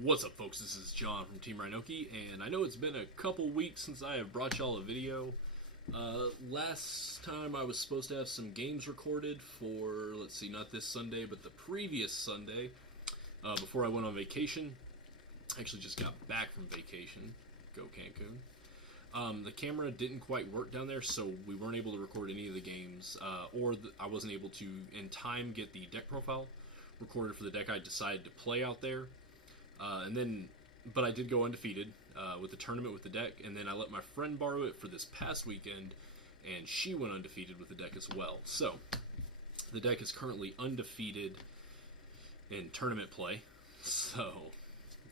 What's up, folks? This is John from Team Rhinoki, and I know it's been a couple weeks since I have brought y'all a video. Last time I was supposed to have some games recorded for, let's see, not this Sunday, but the previous Sunday, before I went on vacation. I actually just got back from vacation. Go Cancun. The camera didn't quite work down there, so we weren't able to record any of the games, I wasn't able to, in time, get the deck profile recorded for the deck I decided to play out there. But I did go undefeated with the tournament with the deck, and then I let my friend borrow it for this past weekend, and she went undefeated with the deck as well. So, the deck is currently undefeated in tournament play. So,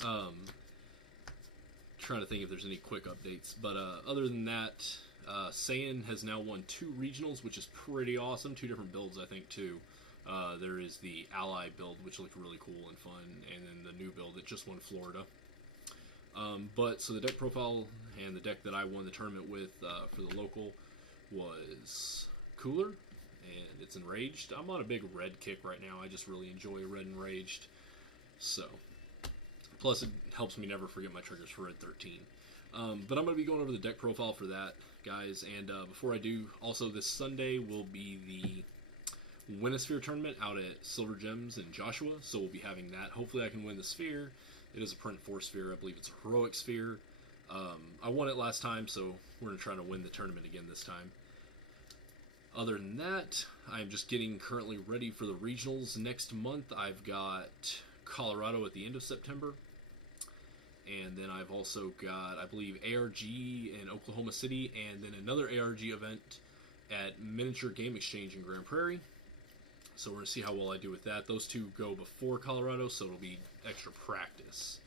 trying to think if there's any quick updates. But other than that, Saiyan has now won 2 regionals, which is pretty awesome. 2 different builds, I think, too. There is the Ally build, which looked really cool and fun, and then the new build that just won Florida. So the deck profile and the deck that I won the tournament with for the local was Cooler, and it's Enraged. I'm on a big red kick right now. I just really enjoy red Enraged. So, plus it helps me never forget my triggers for red 13. But I'm going to be going over the deck profile for that, guys. And before I do, also this Sunday will be the Win-a-Sphere tournament out at Silver Gems in Joshua, so we'll be having that. Hopefully I can win the sphere. It is a print 4 sphere. I believe it's a heroic sphere. I won it last time, so we're going to try to win the tournament again this time. Other than that, I'm just getting currently ready for the regionals. Next month I've got Colorado at the end of September. And then I've also got, I believe, ARG in Oklahoma City, and then another ARG event at Miniature Game Exchange in Grand Prairie. So we're going to see how well I do with that. Those 2 go before Colorado, so it'll be extra practice.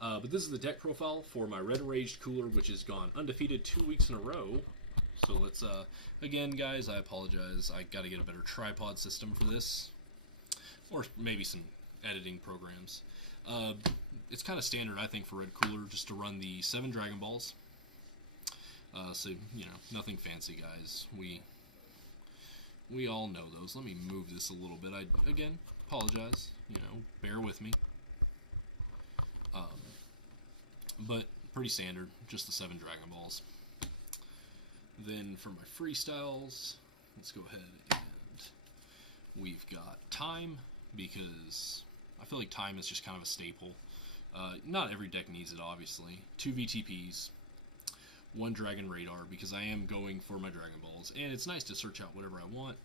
But this is the deck profile for my Red Enraged Cooler, which has gone undefeated 2 weeks in a row. So let's, again, guys, I apologize. I got to get a better tripod system for this. Or maybe some editing programs. It's kind of standard, I think, for Red Cooler, just to run the 7 Dragon Balls. So, you know, nothing fancy, guys. We all know those. Let me move this a little bit. I, again, apologize. You know, bear with me. But pretty standard, just the 7 Dragon Balls. Then for my freestyles, let's go ahead and we've got time, because I feel like time is just kind of a staple. Not every deck needs it, obviously. 2 VTPs. 1 Dragon Radar, because I am going for my Dragon Balls, and it's nice to search out whatever I want.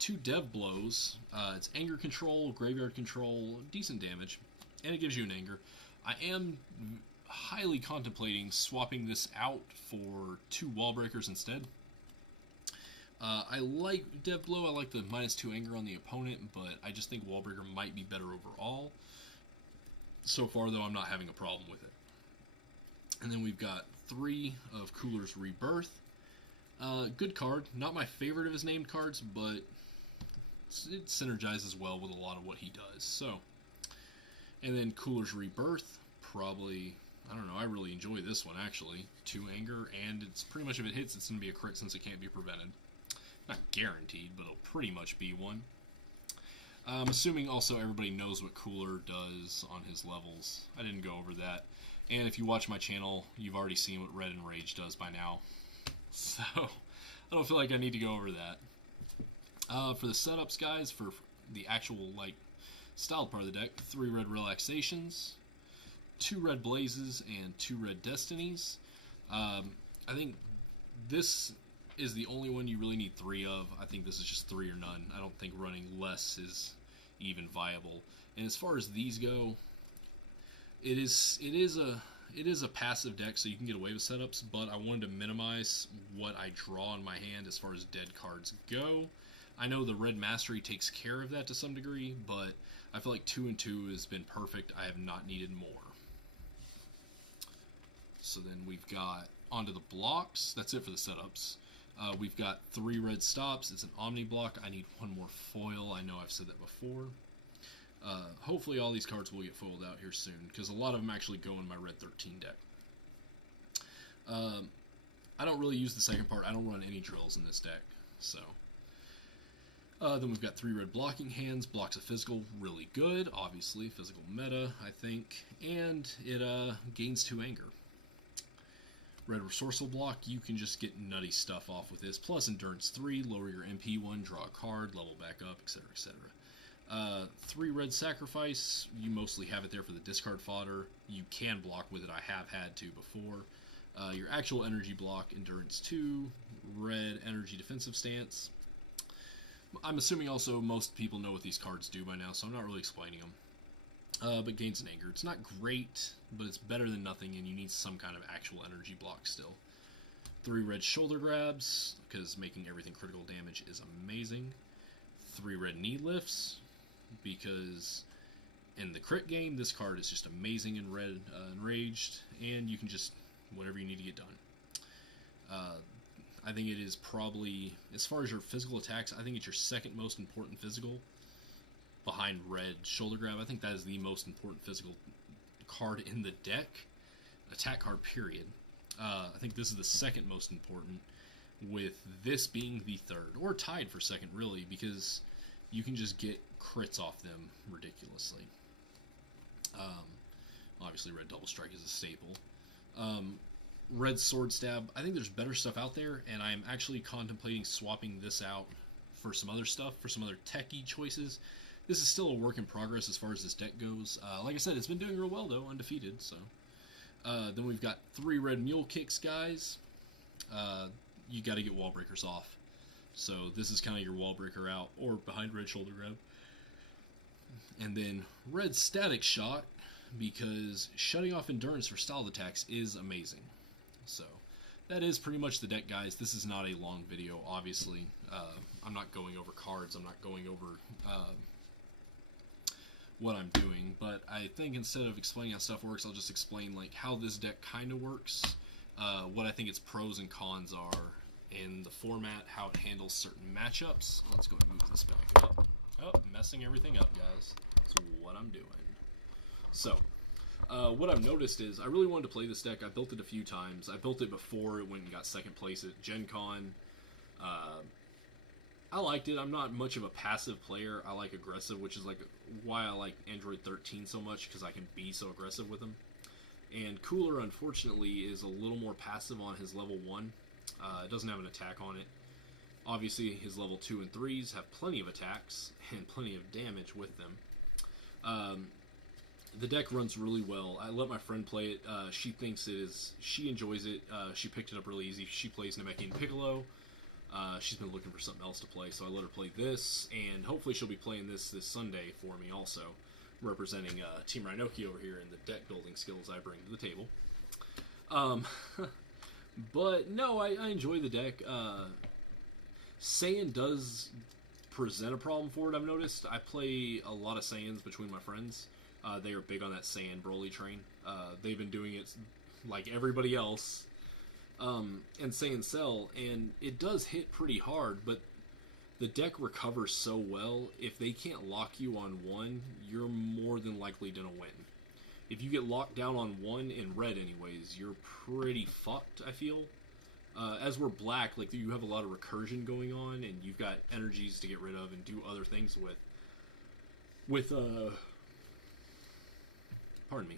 2 Dev Blows. It's Anger Control, Graveyard Control, decent damage, and it gives you an Anger. I am highly contemplating swapping this out for 2 Wall Breakers instead. I like Dev Blow, I like the -2 Anger on the opponent, but I just think Wall Breaker might be better overall. So far, though, I'm not having a problem with it. And then we've got 3 of Cooler's Rebirth. Good card. Not my favorite of his named cards, but it synergizes well with a lot of what he does. So, and then Cooler's Rebirth, probably, I don't know, I really enjoy this one, actually. 2 Anger, and it's pretty much, if it hits, it's going to be a crit since it can't be prevented. Not guaranteed, but it'll pretty much be one. I'm assuming also everybody knows what Cooler does on his levels. I didn't go over that. And if you watch my channel, you've already seen what Red Enraged does by now. So, I don't feel like I need to go over that. For the setups, guys, for the actual, like, styled part of the deck, 3 Red Relaxations, 2 Red Blazes, and 2 Red Destinies. I think this is the only one you really need 3 of. I think this is just 3 or none. I don't think running less is even viable. And as far as these go, it is a passive deck, so you can get away with setups, but I wanted to minimize what I draw in my hand as far as dead cards go. I know the Red Mastery takes care of that to some degree, but I feel like 2 and 2 has been perfect. I have not needed more. So then we've got onto the blocks. That's it for the setups. We've got 3 red stops. It's an Omni block. I need 1 more foil. I know I've said that before. Hopefully all these cards will get foiled out here soon, because a lot of them actually go in my Red 13 deck. I don't really use the second part. I don't run any drills in this deck. So Then we've got 3 red blocking hands. Blocks a physical really good. Obviously, physical meta, I think. And it gains 2 anger. Red resourceful block, you can just get nutty stuff off with this. Plus endurance 3, lower your MP 1, draw a card, level back up, etc. etc. 3 red sacrifice, you mostly have it there for the discard fodder. You can block with it, I have had to before. Your actual energy block, endurance 2, red energy defensive stance. I'm assuming also most people know what these cards do by now, so I'm not really explaining them. But gains an anger. It's not great, but it's better than nothing, and you need some kind of actual energy block still. 3 red shoulder grabs, because making everything critical damage is amazing. 3 red knee lifts, because in the crit game, this card is just amazing in red Enraged, and you can just, whatever you need to get done. I think it is probably, as far as your physical attacks, I think it's your second most important physical, behind red shoulder grab. I think that is the most important physical card in the deck, attack card period. I think this is the second most important, with this being the third, or tied for second really, because you can just get crits off them ridiculously. Obviously red double strike is a staple. Red sword stab, I think there's better stuff out there, and I'm actually contemplating swapping this out for some other stuff, for some other techie choices. This is still a work in progress as far as this deck goes. Like I said, it's been doing real well though, undefeated. So then we've got 3 red mule kicks, guys. You got to get wall breakers off. So this is kind of your wall breaker out, or behind red shoulder grab. And then red static shot, because shutting off endurance for styled attacks is amazing. So that is pretty much the deck, guys. This is not a long video, obviously. I'm not going over cards. I'm not going over what I'm doing, but I think instead of explaining how stuff works, I'll just explain like how this deck kind of works, what I think its pros and cons are in the format, how it handles certain matchups. Let's go and move this back up. Oh, messing everything up, guys. That's what I'm doing. So, what I've noticed is I really wanted to play this deck. I built it a few times. I built it before it went and got second place at Gen Con. I liked it. I'm not much of a passive player. I like aggressive, which is like why I like Android 13 so much, because I can be so aggressive with him. And Cooler, unfortunately, is a little more passive on his level 1. It doesn't have an attack on it. Obviously, his level 2 and 3s have plenty of attacks and plenty of damage with them. The deck runs really well. I let my friend play it. She thinks it is. She enjoys it. She picked it up really easy. She plays Namekian Piccolo. She's been looking for something else to play, so I let her play this, and hopefully she'll be playing this Sunday for me also, representing Team Rhinoki over here and the deck building skills I bring to the table. But no, I enjoy the deck. Saiyan does present a problem for it, I've noticed. I play a lot of Saiyans between my friends. They are big on that Saiyan Broly train. They've been doing it like everybody else. And Saiyan Cell, and it does hit pretty hard, but the deck recovers so well. If they can't lock you on one, you're more than likely gonna win. If you get locked down on one in red anyways, you're pretty fucked, I feel. As we're black, like, you have a lot of recursion going on, and you've got energies to get rid of and do other things with pardon me,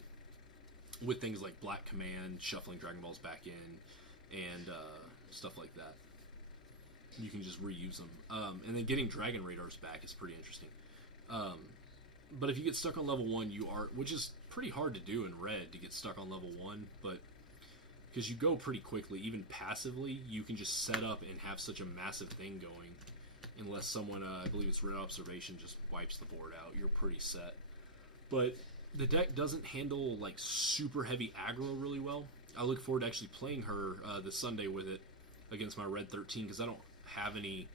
with things like Black Command, shuffling Dragon Balls back in, and stuff like that. You can just reuse them. And then getting Dragon Radars back is pretty interesting. But if you get stuck on level 1, which is pretty hard to do in red, to get stuck on level 1, but because you go pretty quickly, even passively, you can just set up and have such a massive thing going, unless someone, I believe it's Red Observation, just wipes the board out. You're pretty set. But the deck doesn't handle like super heavy aggro really well. I look forward to actually playing her this Sunday with it against my Red 13, because I don't have any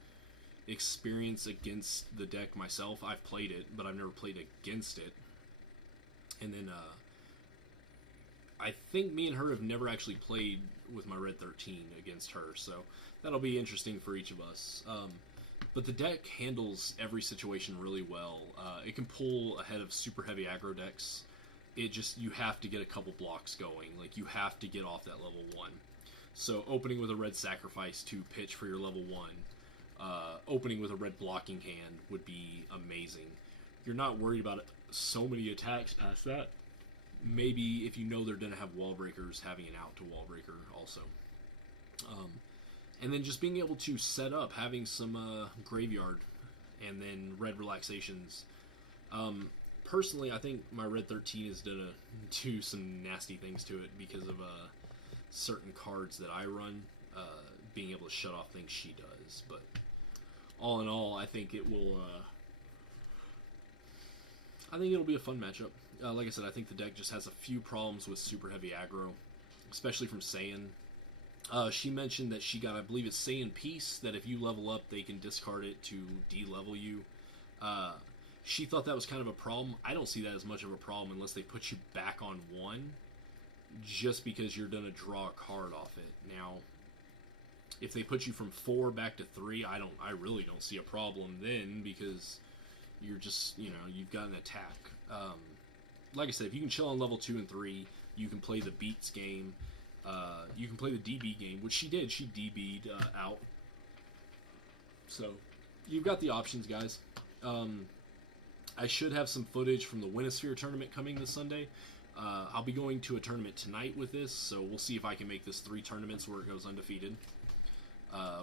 experience against the deck myself. I've played it, but I've never played against it. And then I think me and her have never actually played with my Red 13 against her, so that'll be interesting for each of us. But the deck handles every situation really well. It can pull ahead of super heavy aggro decks. You have to get a couple blocks going. Like, you have to get off that level 1. So opening with a red sacrifice to pitch for your level 1. opening with a red blocking hand would be amazing. You're not worried about so many attacks past that. Maybe if you know they're going to have wall breakers, having an out to wall breaker also. And then just being able to set up, having some graveyard, and then red relaxations. Personally, I think my red 13 is going to do some nasty things to it because of certain cards that I run, being able to shut off things she does. But all in all, I think it will. I think it'll be a fun matchup. Like I said, I think the deck just has a few problems with super heavy aggro, especially from Saiyan. She mentioned that she got, I believe it's Saiyan Peace, that if you level up, they can discard it to de-level you. She thought that was kind of a problem. I don't see that as much of a problem unless they put you back on 1, just because you're going to draw a card off it. Now, if they put you from 4 back to 3, I really don't see a problem then, because you're just, you've got an attack. Like I said, if you can chill on level 2 and 3, you can play the Beats game. You can play the DB game, which she did. She DB'd out. So, you've got the options, guys. I should have some footage from the Winosphere tournament coming this Sunday. I'll be going to a tournament tonight with this, so we'll see if I can make this 3 tournaments where it goes undefeated.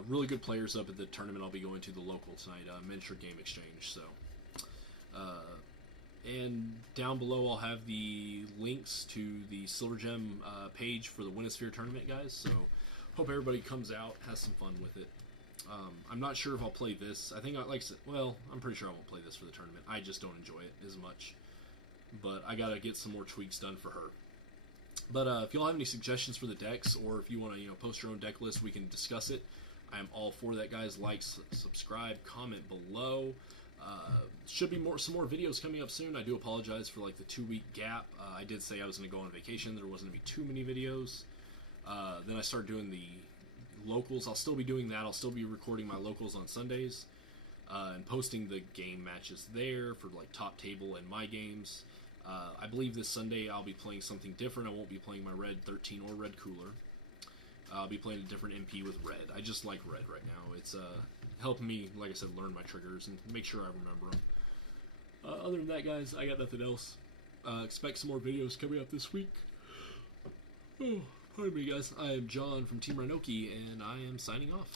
Really good players up at the tournament I'll be going to, the local tonight, Miniature Game Exchange. So, and down below I'll have the links to the Silver Gem page for the Winosphere tournament, guys. So, hope everybody comes out, has some fun with it. I'm not sure if I'll play this. I think, like I said, well, I'm pretty sure I won't play this for the tournament. I just don't enjoy it as much. But I gotta get some more tweaks done for her. But if y'all have any suggestions for the decks, or if you want to, post your own deck list, we can discuss it. I am all for that, guys. Like, subscribe, comment below. Should be some more videos coming up soon. I do apologize for like the 2-week gap. I did say I was going to go on vacation. There wasn't going to be too many videos. Then I started doing the locals. I'll still be doing that. I'll still be recording my locals on Sundays and posting the game matches there for like top table and my games. I believe this Sunday I'll be playing something different. I won't be playing my red 13 or red cooler. I'll be playing a different MP with red. I just like red right now. It's helping me, like I said, learn my triggers and make sure I remember them. Other than that, guys, I got nothing else. Expect some more videos coming up this week. Oh, pardon me, guys. I am John from Team Rinoki, and I am signing off.